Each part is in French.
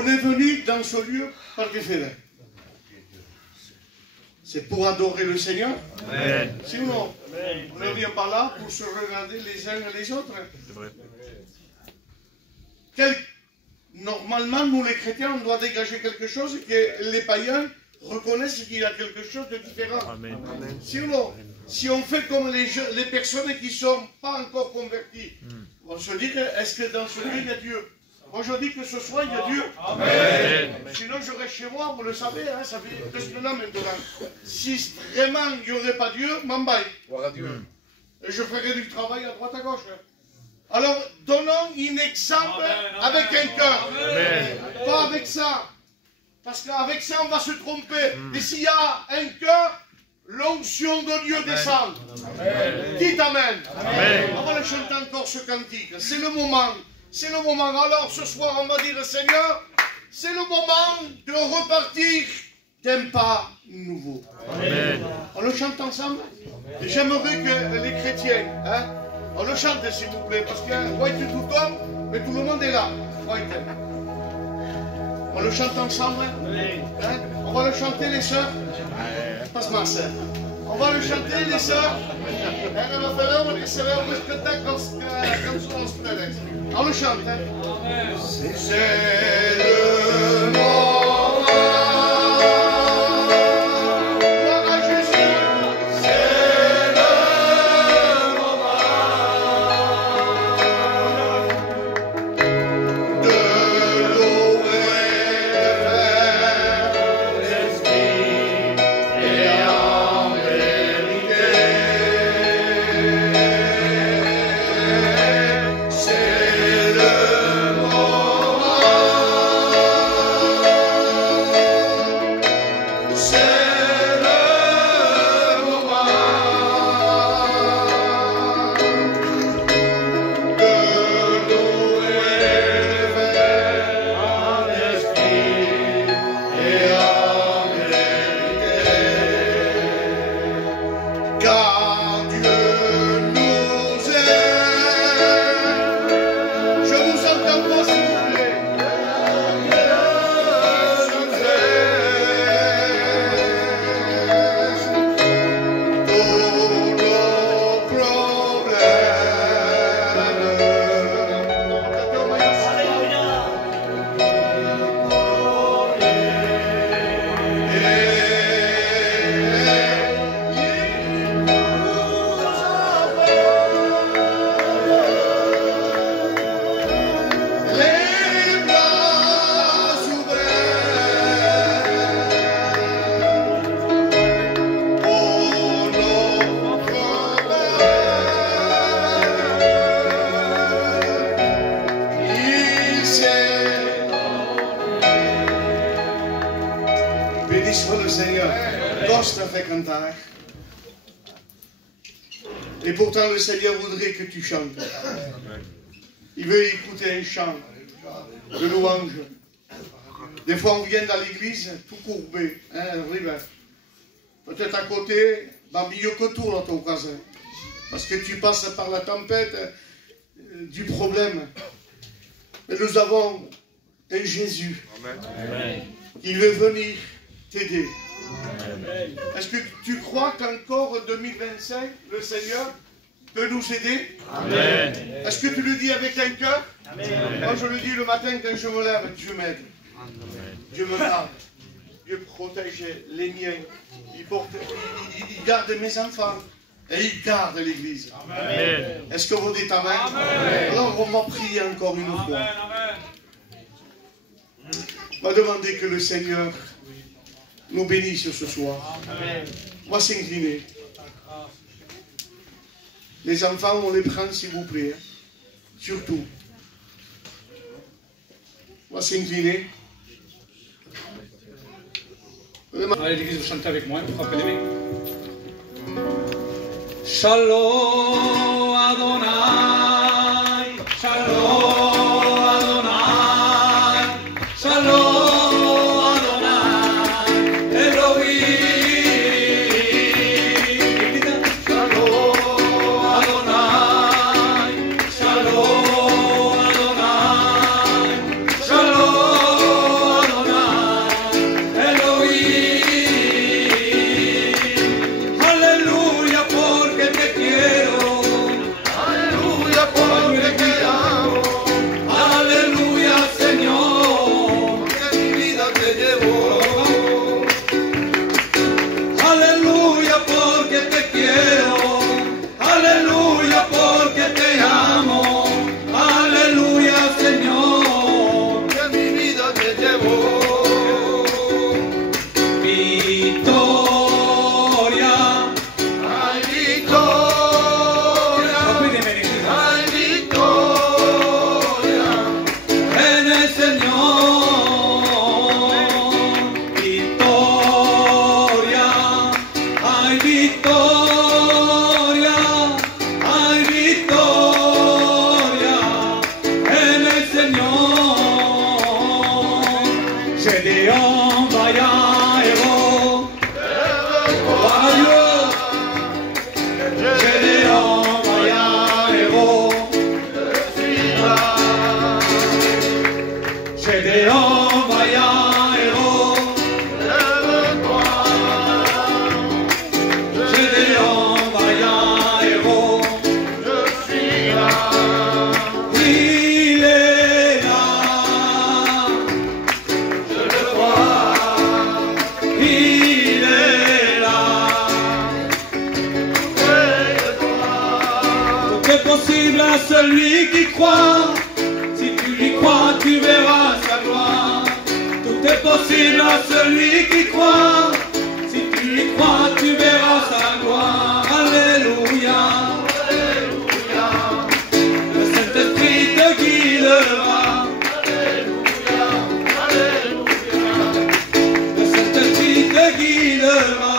On est venu dans ce lieu par défait. C'est pour adorer le Seigneur. Amen. Si ou non? On ne vient pas là pour se regarder les uns et les autres. C'est vrai. Normalement, nous les chrétiens, on doit dégager quelque chose et que les païens reconnaissent qu'il y a quelque chose de différent. Amen. Si ou non? Si on fait comme les personnes qui ne sont pas encore converties, on se dit, est-ce que dans ce lieu, il y a Dieu? Moi, je dis que ce soir, il y a Dieu. Amen. Sinon, je reste chez moi, vous le savez, hein, ça fait 2 semaines maintenant. Si vraiment il n'y aurait pas Dieu, m'en baille. Et je ferai du travail à droite à gauche. Alors, donnons un exemple avec un cœur. Pas avec ça. Parce qu'avec ça, on va se tromper. Et s'il y a un cœur, l'onction de Dieu descend. Dites Amen. On va le chanter encore ce cantique. C'est le moment. C'est le moment. Alors ce soir, on va dire, Seigneur, c'est le moment de repartir d'un pas nouveau. Amen. On le chante ensemble. Et j'aimerais que les chrétiens, hein, on le chante s'il vous plaît, parce que White tout tombe, mais tout le monde est là. White. On le chante ensemble. Hein? On va le chanter les sœurs. Passe ma sœur. On va le chanter les sœurs. On le chante. Hein? C'est le moment. Gloire à Jésus. C'est le moment de louer l'Esprit et en vérité. C'est le moment. C'est le moment de louer en esprit et en vérité. Car Dieu nous aime. Je vous entends pas s'il vous plaît. Dieu nous aime. Tous nos les bras ouverts pour nos problèmes. Il sait. Béni soit le Seigneur. Costa fait cantar. Et pourtant, le Seigneur voudrait que tu chantes. Il veut écouter un chant de louange. Des fois, on vient dans l'église tout courbé. Hein, arrive. Peut-être à côté, mieux que tout, là, ton cousin. Parce que tu passes par la tempête du problème. Mais nous avons un Jésus qui veut venir t'aider. Est-ce que tu crois qu'encore en 2025, le Seigneur peut nous aider? Amen. Est-ce que tu le dis avec un cœur? Moi je le dis le matin quand je me lève, Dieu m'aide. Dieu me garde. Dieu protège les miens. Il garde mes enfants. Et il garde l'église. Amen. Est-ce que vous dites Amen? Alors on va prier encore une fois. On va demander que le Seigneur nous bénisse ce soir. On va s'incliner. Les enfants, on les prend s'il vous plaît. Hein. Surtout. On va s'incliner. Allez l'église, vous chantez avec moi, vous frappez les mains. Shalom Adonai, Shalom Adonai, Shalom Adonai, Elohim. Shalom Adonai, Shalom Adonai, Shalom est possible à celui qui croit. Si tu y crois, tu verras sa gloire. Tout est possible à celui qui croit. Si tu y crois, tu verras sa gloire. Alléluia. Alléluia. Le Saint-Esprit te guidera. Alléluia. Alléluia. Le Saint-Esprit te guidera.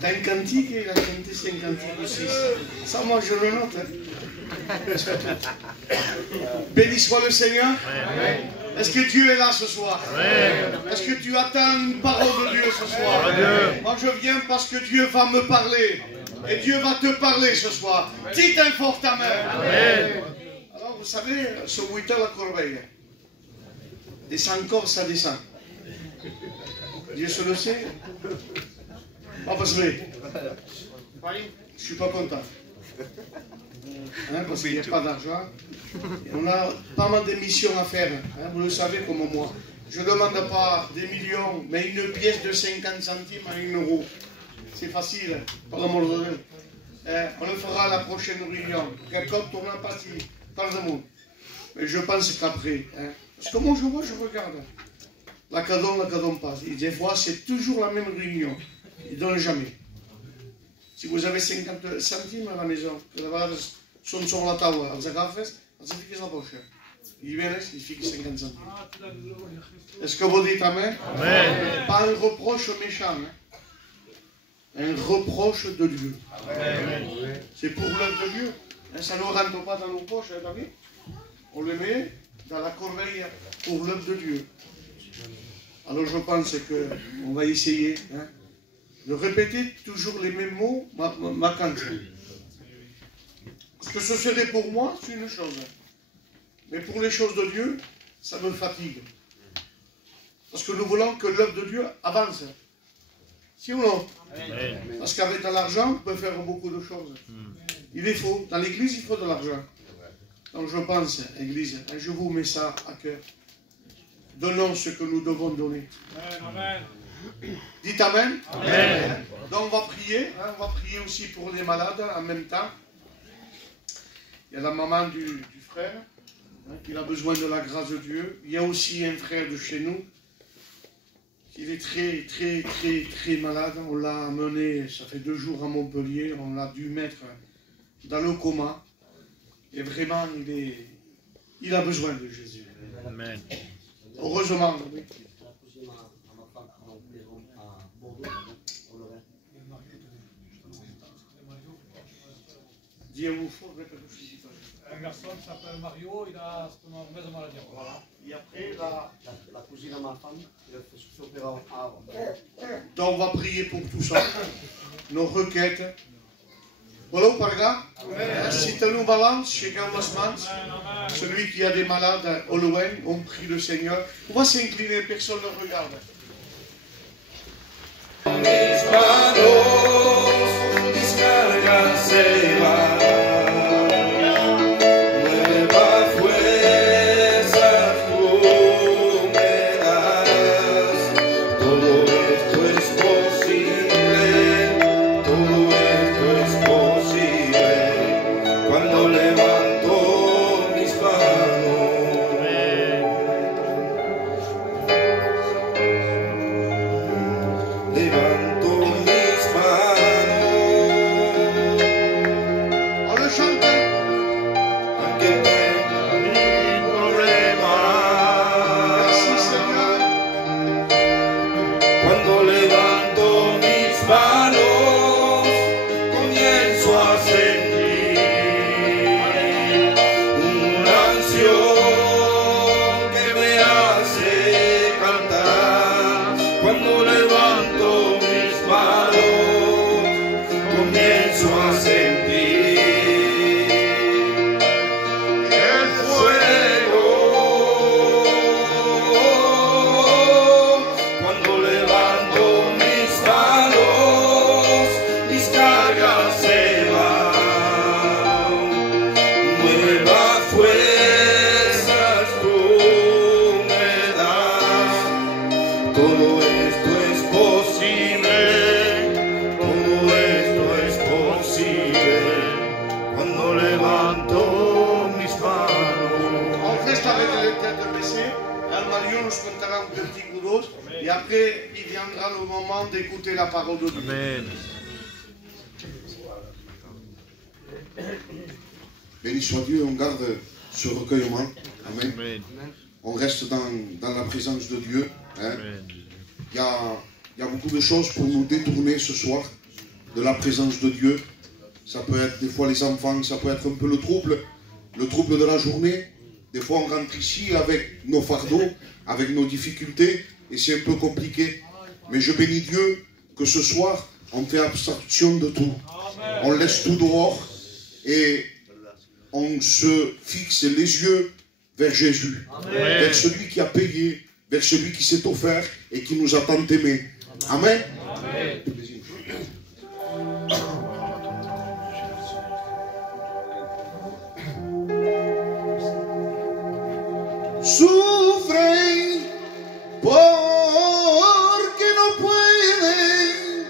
T'as un cantique et il a chanté 5 cantiques aussi. Ça, moi, je le note. Béni soit le Seigneur. Est-ce que Dieu est là ce soir? Est-ce que tu attends une parole de Dieu ce soir? Moi, je viens parce que Dieu va me parler. Et Dieu va te parler ce soir. Dites un fort amen. Alors, vous savez, ce 8 heures la corbeille. Descend encore, ça descend. Dieu se le sait. Ah, parce que je ne suis pas content. Hein, parce qu'il n'y a pas d'argent. On a pas mal de missions à faire. Hein, vous le savez comme moi. Je ne demande pas des millions, mais une pièce de 50 centimes à 1 euro. C'est facile, par l'amour de Dieu. On le fera à la prochaine réunion. Quelqu'un tourne en partie, par le monde. Mais je pense qu'après. Hein, parce que moi je vois, je regarde. La cadeau passe. Et des fois, c'est toujours la même réunion. Ils ne donnent jamais. Si vous avez 50 centimes à la maison, que la vegades són sobre la taula, els agafes, els fiques a la poxa. I vienes i fiques 50 centimes. Est-ce que vous dites amen? Amen. Pas un reproche méchant, hein? Un reproche de Dieu. C'est pour l'œuvre de Dieu. Hein, ça ne rentre pas dans nos poches, hein, David. On le met dans la corbeille pour l'œuvre de Dieu. Alors je pense qu'on va essayer hein, de répéter toujours les mêmes mots, ma cantique. Parce que ce serait pour moi, c'est une chose. Mais pour les choses de Dieu, ça me fatigue. Parce que nous voulons que l'œuvre de Dieu avance. Si ou non? Parce qu'avec de l'argent, on peut faire beaucoup de choses. Il est faux. Dans l'église, il faut de l'argent. Donc je pense, église, je vous mets ça à cœur. Donnons ce que nous devons donner. Amen. Dites amen. Amen. Donc on va prier. Hein, on va prier aussi pour les malades en même temps. Il y a la maman du frère hein, qui a besoin de la grâce de Dieu. Il y a aussi un frère de chez nous qui est très malade. On l'a amené, ça fait 2 jours à Montpellier. On l'a dû mettre dans le coma. Et vraiment, il a besoin de Jésus. Amen. Heureusement. Oui. Dieu forme per uscire. Un garçon qui s'appelle Mario, il a cette mauvaise maladie. Voilà. Et après, La cousine à ma femme, elle a fait s'opérer en havre. donc on va prier pour tout ça. Nos requêtes. Voleu parlar? Si teniu balance, aixequeu les mans. Celui qui a des malades au loin, on prie le Seigneur. On va s'incliner, personne ne regarde. Mis manos, descarga se va. Nueva fuerza tú me das. Todo esto es posible, todo esto es posible. Cuando levanto mis manos. Levanto mis manos, On le chante. aunque tenga mil problemas. Merci Seigneur. Cuando levanto mis manos, comienzo a sentir una unción que me hace cantar. Cuando levanto mis manos, comienzo a sentir el fuego. Cuando levanto mis manos, mis cargas se van. Nuevas fuerzas tú me das. Todo esto es posible, todo esto es posible. Cuando levanto mis manos. On reste avec les têtes baissées. El Mario nous cantera un petit coup d'autre. Et après, il viendra le moment d'écouter la parole de Dieu. Amen. Béni soit Dieu, on garde ce recueillement. Amen. Amen. On reste dans la présence de Dieu. Hein. Amen. Il y a beaucoup de choses pour nous détourner ce soir de la présence de Dieu. Ça peut être des fois les enfants, ça peut être un peu le trouble de la journée. Des fois on rentre ici avec nos fardeaux, avec nos difficultés, et c'est un peu compliqué. Mais je bénis Dieu que ce soir, on fait abstraction de tout. On laisse tout dehors et on se fixe les yeux vers Jésus, vers celui qui a payé, vers celui qui s'est offert et qui nous a tant aimés. Amen. Sufren porque no pueden,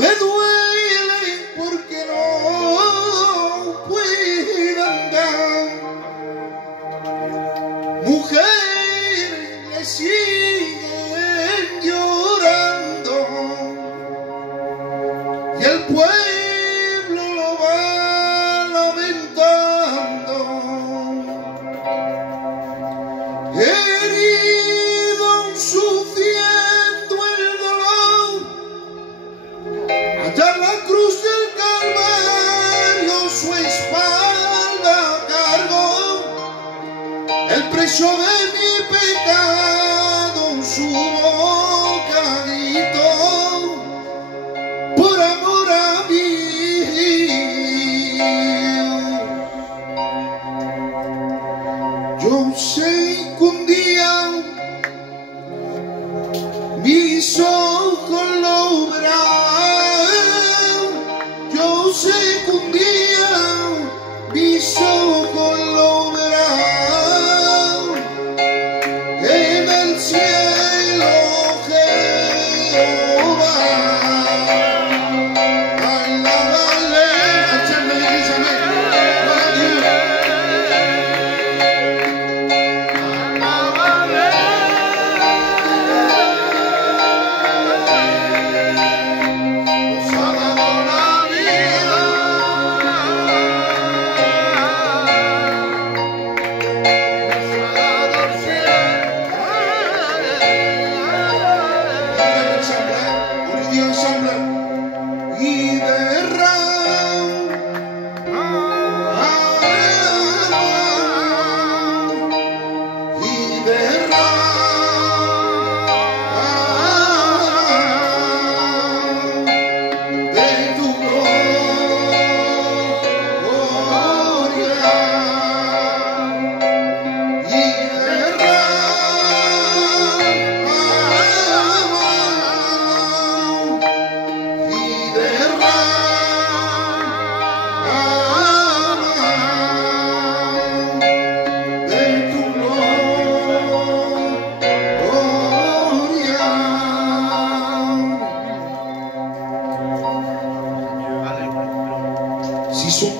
le duele porque no pueden andar. Mujer, le siguen llorando y el pueblo lo va lamentando. Herido sufriendo el dolor, allá en la cruz del Calvario su espalda cargó, el precio de mi pecado su boca gritó, por amor a mí. Yo sé que un día mis ojos lo verán. Yo sé que un día mis ojos lo verán. En el cielo Jehová. Alábale, échame, échame. On lui dit ensemble.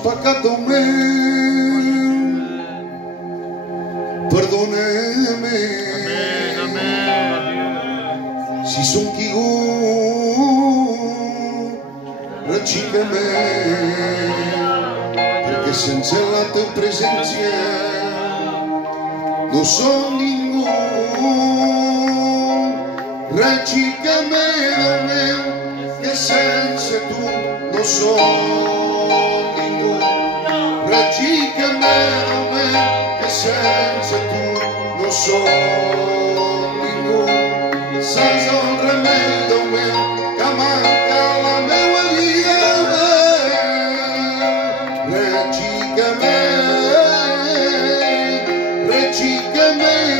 pecado meu, perdóname. Si son contigo, racicami, perché senza la tua presenza non sono ningún. Racicami da me, che senza tu non sono ningún. Racicami da me, che senza tu non sono ningún. Senza un remedio mio, che manca la mia vita. Racicami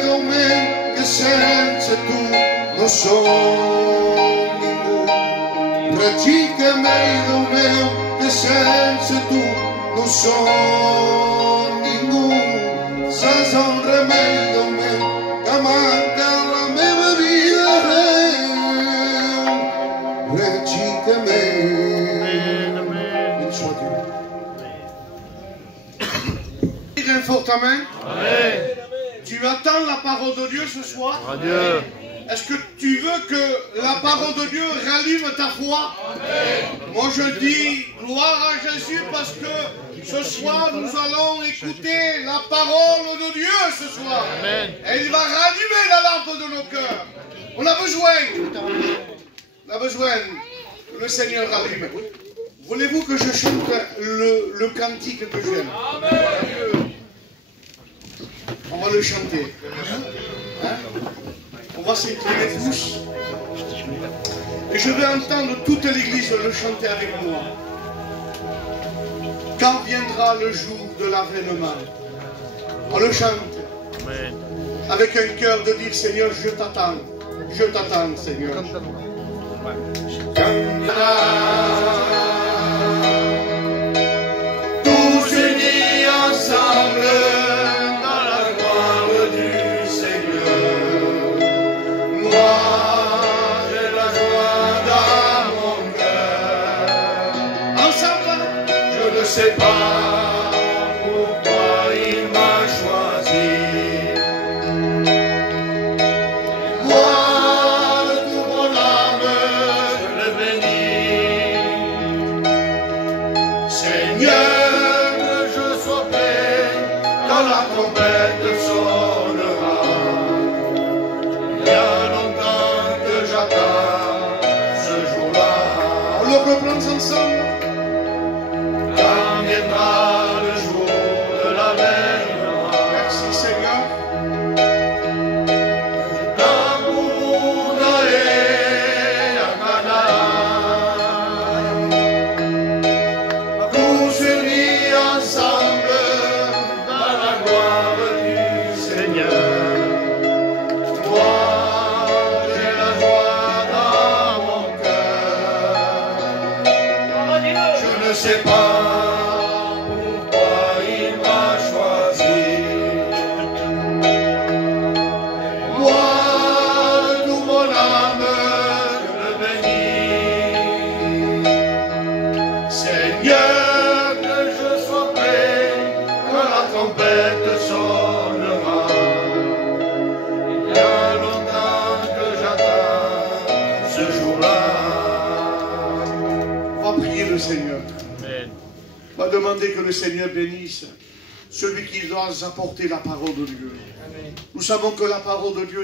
da me, che senza tu non sono ningún. Racicami da me, che senza tu non sono ningún. Senza un remedio mio, che manca la mia vita. Racicami. Béni soit Dieu. Dire fortement. Tu attends la parole de Dieu ce soir? Adieu. Est-ce que tu veux que la parole de Dieu rallume ta foi? Moi je dis gloire à Jésus parce que ce soir nous allons écouter la parole de Dieu ce soir. Amen. Et il va rallumer la lampe de nos cœurs. On a besoin que le Seigneur rallume. Voulez-vous que je chante le cantique que j'aime? On va le chanter. Hein? On va s'incliner tous. Et je vais entendre toute l'église le chanter avec moi. Quand viendra le jour de l'avènement? On le chante. Amen. Avec un cœur de dire Seigneur, je t'attends. Je t'attends, Seigneur. Tous unis ensemble dans la gloire du Seigneur. Moi, j'ai la joie dans mon cœur. Ensemble, Je ne sais pas pourquoi il m'a choisi. Moi, de tout mon âme, je le bénis. Seigneur, que je sois prêt quand la trompette sonnera. Il y a longtemps que j'attends ce jour-là. on le reprend ensemble. Quand viendra le jour de l'avènement. Merci Seigneur. L'amour et à Canaan. Tous unis ensemble dans la gloire du Seigneur. Moi, j'ai la joie dans mon cœur. Je ne sais pas pourquoi il m'a choisi. Moi, de tout mon âme, je le bénis. Seigneur, que je sois prêt quand la trompette sonnera. Il y a longtemps que j'attends ce jour-là. On va prier le Seigneur. Amen. On va demander que le Seigneur bénisse celui qui doit apporter la parole de Dieu. Nous savons que la parole de Dieu